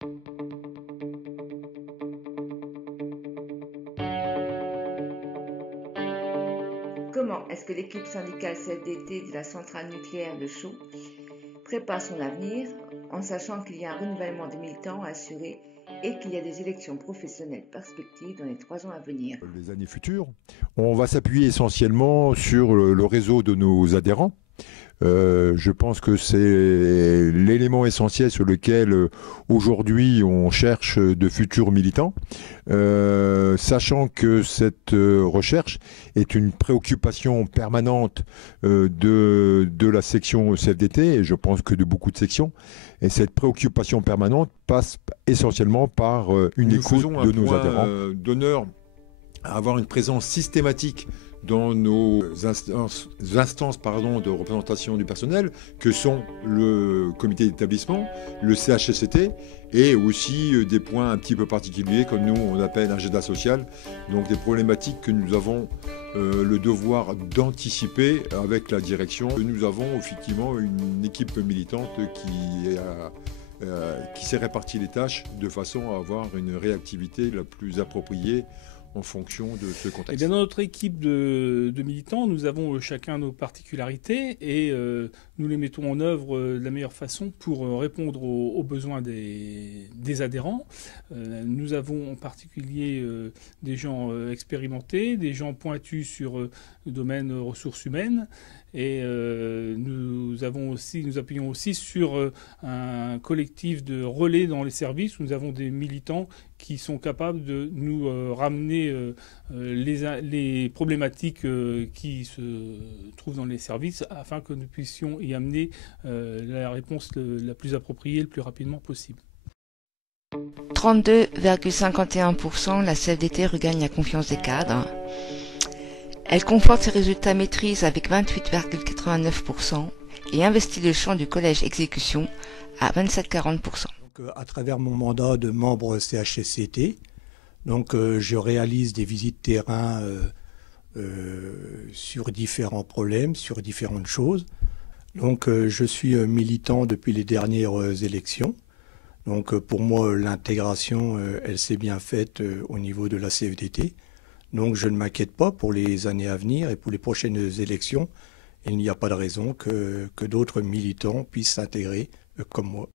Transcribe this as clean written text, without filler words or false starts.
Comment est-ce que l'équipe syndicale CFDT de la centrale nucléaire de Chaux prépare son avenir en sachant qu'il y a un renouvellement des militants à assurer et qu'il y a des élections professionnelles perspectives dans les 3 ans à venir? Les années futures, on va s'appuyer essentiellement sur le réseau de nos adhérents. Je pense que c'est l'élément essentiel sur lequel aujourd'hui on cherche de futurs militants, sachant que cette recherche est une préoccupation permanente de la section CFDT, et je pense que de beaucoup de sections. Et cette préoccupation permanente passe essentiellement par une écoute de nos adhérents. D'honneur à avoir une présence systématique dans nos instances de représentation du personnel, que sont le comité d'établissement, le CHSCT, et aussi des points un petit peu particuliers, comme nous on appelle un agenda social, donc des problématiques que nous avons le devoir d'anticiper avec la direction. Nous avons effectivement une équipe militante qui s'est réparti les tâches de façon à avoir une réactivité la plus appropriée en fonction de ce contexte. Eh bien, dans notre équipe de militants, nous avons chacun nos particularités et nous les mettons en œuvre de la meilleure façon pour répondre aux besoins des adhérents. Nous avons en particulier des gens expérimentés, des gens pointus sur le domaine ressources humaines. Et nous appuyons aussi sur un collectif de relais dans les services où nous avons des militants qui sont capables de nous ramener les problématiques qui se trouvent dans les services afin que nous puissions y amener la réponse la plus appropriée le plus rapidement possible. 32,51%, la CFDT regagne la confiance des cadres. Elle conforte ses résultats maîtrise avec 28,89% et investit le champ du collège exécution à 27,40%. À travers mon mandat de membre CHSCT, je réalise des visites terrain sur différents problèmes, sur différentes choses. Je suis militant depuis les dernières élections. Pour moi, l'intégration, elle s'est bien faite au niveau de la CFDT. Je ne m'inquiète pas pour les années à venir et pour les prochaines élections. Il n'y a pas de raison que d'autres militants puissent s'intégrer comme moi.